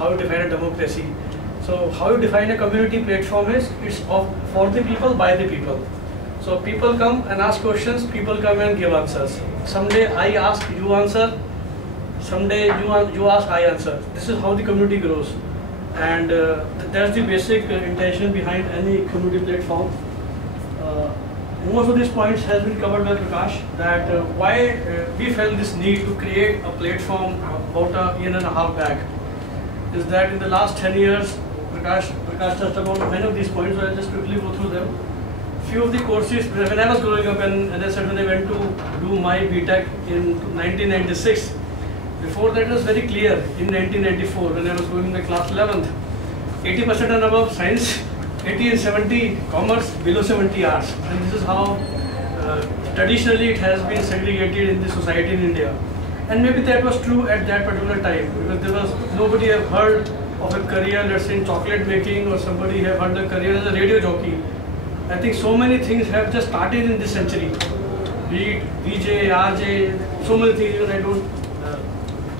how you define a democracy. So how you define a community platform is it's for the people, by the people. So people come and ask questions, people come and give answers. Someday I ask, you answer. Someday you ask, I answer. This is how the community grows. And that's the basic intention behind any community platform. Most of these points has been covered by Prakash, that why we felt this need to create a platform about a year and a half back is that in the last 10 years, Prakash touched upon many of these points, so I'll just quickly go through them. Few of the courses, when I was growing up, and as I said, when I went to do my BTech in 1996, before that it was very clear in 1994 when I was going in the class 11th, 80% and above science, 80 and 70 commerce, below 70 arts. And this is how traditionally it has been segregated in the society in India. And maybe that was true at that particular time, because there was nobody have heard of a career, let's say in chocolate making, or somebody have heard a career as a radio jockey. I think so many things have just started in this century. Be it VJ, RJ, so many things, even I don't,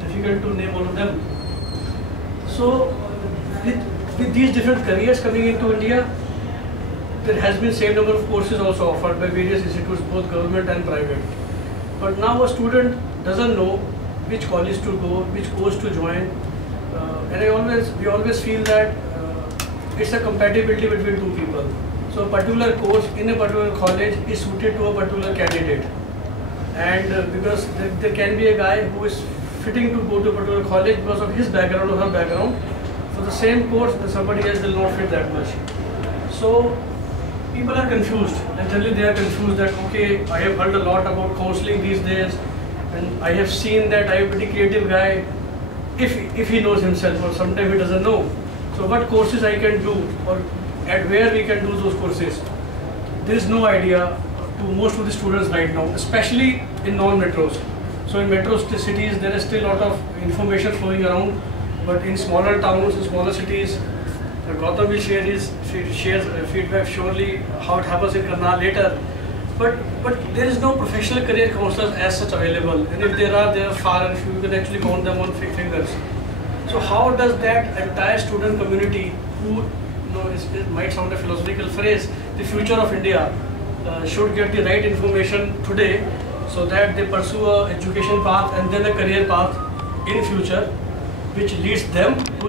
difficult to name all of them. So with these different careers coming into India, there has been same number of courses also offered by various institutes, both government and private. But now a student doesn't know which college to go, which course to join, and we always feel that it's a compatibility between two people. So a particular course in a particular college is suited to a particular candidate, and because there can be a guy who is fitting to go to a particular college because of his background or her background. For the same course, somebody else will not fit that much. So people are confused, and generally they are confused that, okay, I have heard a lot about counseling these days, and I have seen that I am a pretty creative guy, if he knows himself, or sometimes he doesn't know. So what courses I can do, or at where we can do those courses? There is no idea to most of the students right now, especially in non-metros. So in metro cities, there is still a lot of information flowing around, but in smaller towns, in smaller cities, Gautam will share his feedback surely how it happens in Karnal later. But there is no professional career counselors as such available, and if there are, they are far and few. You can actually count them on fingers. So how does that entire student community, who it might sound a philosophical phrase, the future of India, should get the right information today, so that they pursue a education path and then a career path in future, which leads them to